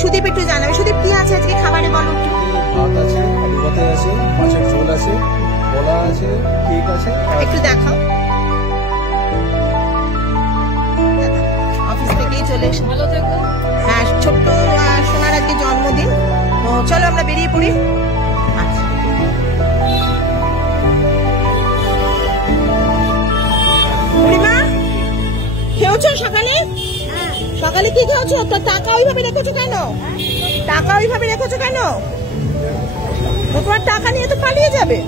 সুদীপ একটু জানাবে। সুদীপ কি আছে আজকে খাবারে বলো? ভাত আছে, আলু ভাতে আছে, মাছের ঝোল আছে, কলা আছে, কেক আছে। একটু দেখাও। অফিস থেকেই চলে এসে। ভালো থেকো। হ্যাঁ, ছোট্ট সোনার আজকে জন্মদিন, তো চলো আমরা বেরিয়ে পড়ি। আচ্ছা, বুড়িমা খেয়েছো সকালে? সকালে কি খেয়েছো? তো টাকা ওইভাবে রেখেছো কেন? টাকা ওইভাবে রেখেছো কেন? তোমার টাকা নিয়ে তো পালিয়ে যাবে।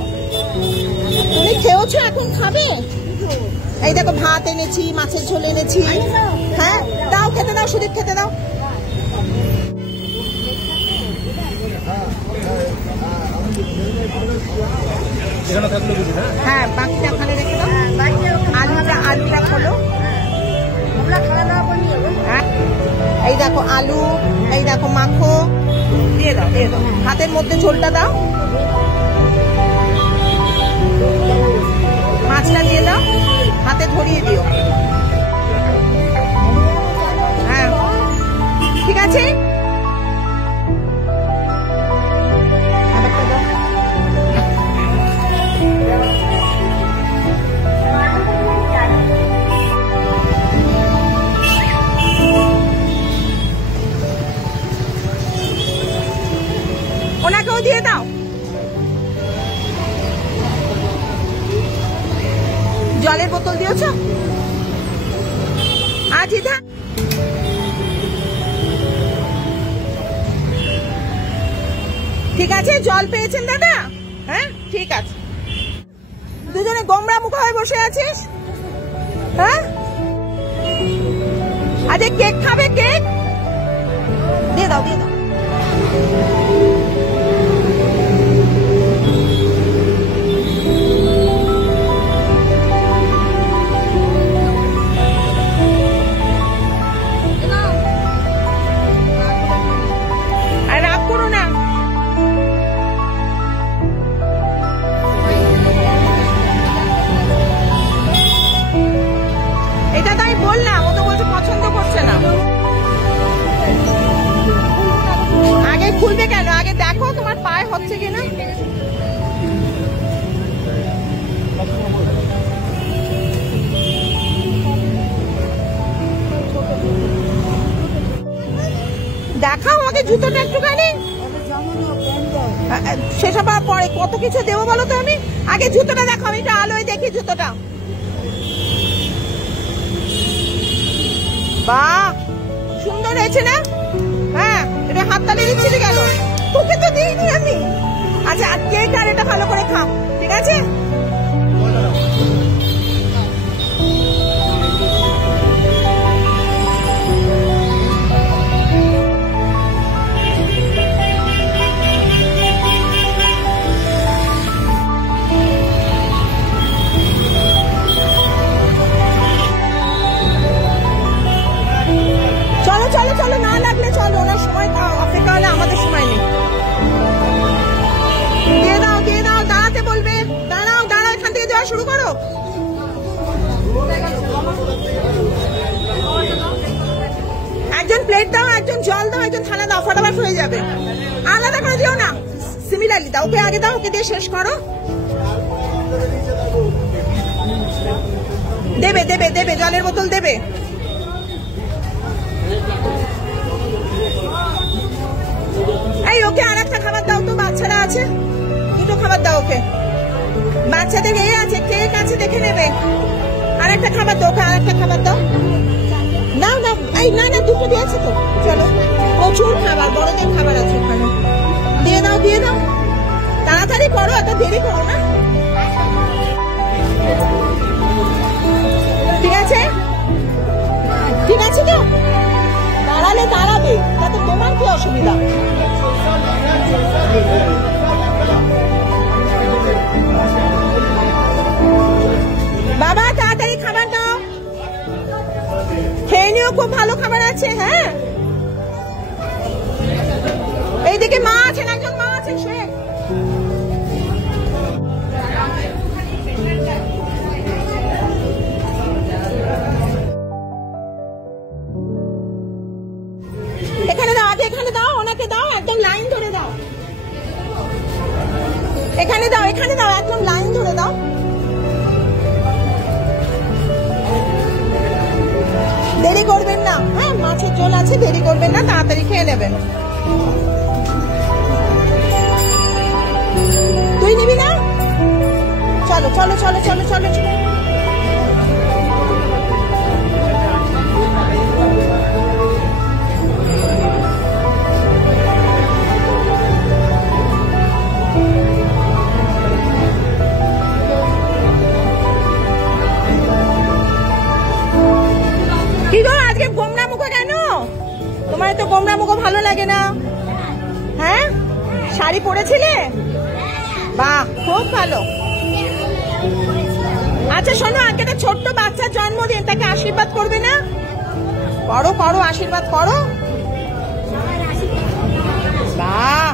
তুমি খেয়েছো, এখন খাবে? এই দেখো ভাত এনেছি, মাছের ঝোল এনেছি। হ্যাঁ দাও, খেতে দাও, সুদীপ খেতে দাও। হ্যাঁ বাকিটা ওখানে রেখে দাও। আলুটা খোলো। হ্যাঁ এই দেখো আলু, এই দেখো মাখো, দিয়ে দাও দিয়ে দাও। হাতের মধ্যে ঝোলটা দাও, মাছটা দিয়ে দাও, হাতে ধরিয়ে দিও। হ্যাঁ ঠিক আছে। ওনাকেও দিয়ে দাও। জলের বোতল দিয়েছ? আজ ইধা ঠিক আছে। জল পেয়েছেন দাদা? হ্যাঁ ঠিক আছে। দুজনে গোমরা মুখ হয়ে বসে আছিস? হ্যাঁ আজ কেক খাবে? কেক দিয়ে দাও দিয়ে দাও। বললাম, ও তো বলছে পছন্দ করছে না। আগে খুলবে কেন? আগে দেখো তোমার পায়ে হচ্ছে কিনা। দেখাও আগে জুতোটা একটুখানি। সেসব পরে কত কিছু দেবো বলো তো। আমি আগে জুতোটা দেখো, আমি একটু আলোয় দেখি জুতোটা। বাহ সুন্দর হয়েছে না? হ্যাঁ এটা হাততালি দিচ্ছিলি কেন? তোকে তো দিইনি আমি। আচ্ছা আর কেক আর এটা ভালো করে খাও, ঠিক আছে? চলো চলো চলো, না লাগলে চলো, ওনার সময় অপেক্ষা হলে আমাদের সময় নেই। দিয়ে দাও দিয়ে দাও, দাঁড়াতে বলবে। দাঁড়াও দাঁড়াও, এখান থেকে দেওয়া শুরু করো। একজন প্লেট দাও, একজন জল দাও, একজন থালা দাও, ফটাফট হয়ে যাবে। আলাদা করে দিও না, সিমিলারলি দাও। ওকে আগে দাও, ওকে দিয়ে শেষ করো। দেবে দেবে দেবে, জলের বোতল দেবে। এই ওকে আর একটা খাবার দাও তো, বাচ্চারা আছে, দুটো খাবার দাও ওকে। বাচ্চাদের এ আছে, কেক আছে, দেখে নেবে। আর একটা খাবার দাও ওকে, আর একটা খাবার দাও। নাও নাও, এই না না, দুটো দিয়েছে তো। চলো, প্রচুর খাবার, বড়দের খাবার আছে ওখানে। দিয়ে দাও দিয়ে দাও, তাড়াতাড়ি করো, এত দেরি করো না। ঠিক আছে ঠিক আছে তো, দাঁড়ালে দাঁড়াবে, তাতে তোমার কি অসুবিধা? বাবা তাড়াতাড়ি খাবার দাও, খেয়ে নিও, খুব ভালো খাবার আছে। হ্যাঁ এইদিকে মা আছেন, একজন মা আছেন, সে এখানে দাও, আগে এখানে দাও। এখানে দাও, এখানে দাও, একদম লাইন ধরে দাও। দেরি করবেন না, হ্যাঁ মাছের ঝোল আছে, দেরি করবেন না, তাড়াতাড়ি খেয়ে নেবেন। তুই নিবি না? চলো চলো চলো চলো চলো। কি গো আজকে গোমরা মুখো কেন? তোমার তো গোমরা মুখো ভালো লাগে না? হ্যাঁ শাড়ি পরেছিলে? বাহ খুব ভালো। আচ্ছা শোনো, আজকে একটা ছোট্ট বাচ্চার জন্মদিন, তাকে আশীর্বাদ করবে না? করো করো, আশীর্বাদ করো। বাহ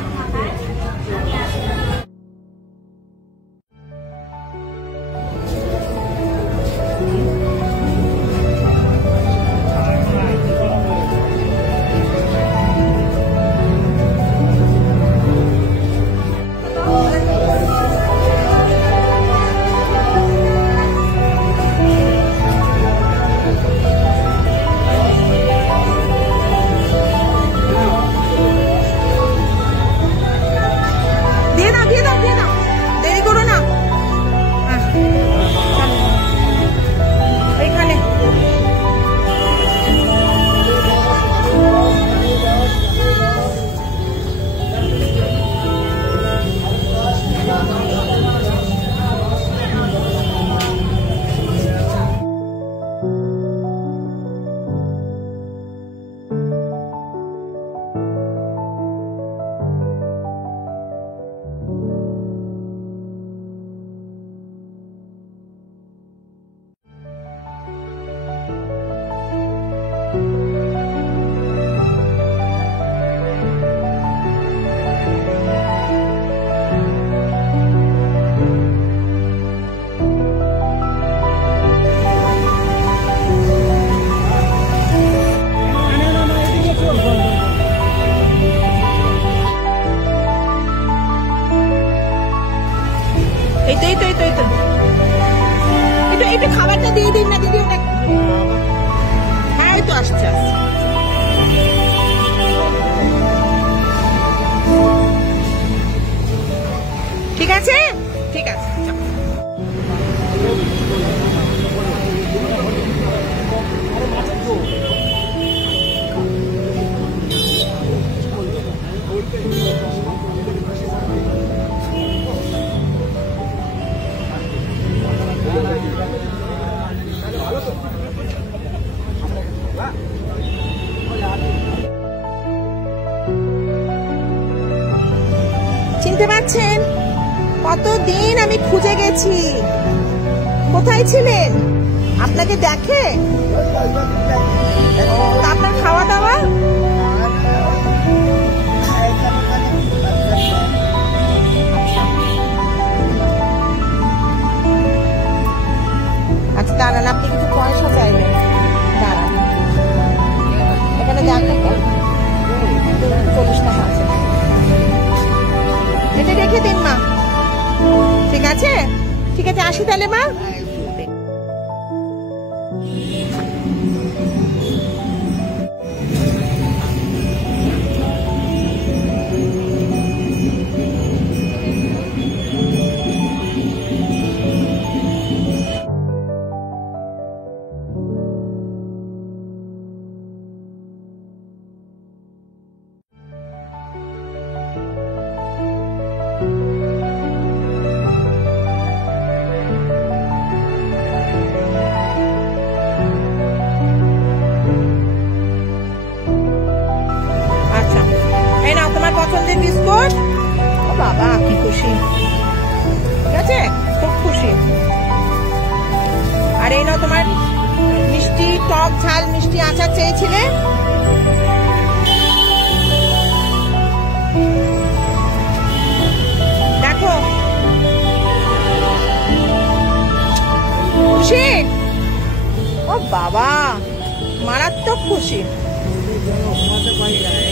একটু খাবারটা দিয়ে দিন না দিদি। ওটা হ্যাঁ তো আসছে আসছে। ঠিক আছে ঠিক আছে। চিনতে পারছেন? কতদিন আমি খুঁজে গেছি, কোথায় ছিলেন? আপনাকে দেখে আপনার খাওয়া দাওয়া আচ্ছা দাঁড়ান, আপনি কিছু পয়সা চাইবেন, দাঁড়ান এখানে দেখেন 40 টাকা আছে, এটা রেখে দিন মা। ঠিক আছে ঠিক আছে, আসি তাহলে মা। পছন্দের বিস্কুট, ও বাবা কি খুশি, ঠিক আছে খুব খুশি। আর এই নাও তোমার মিষ্টি, টক ঝাল মিষ্টি আচার চেয়েছিলে, দেখো খুশি। ও বাবা মারাত্মক খুশি,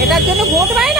এটার জন্য ঘুমোতে পারি না।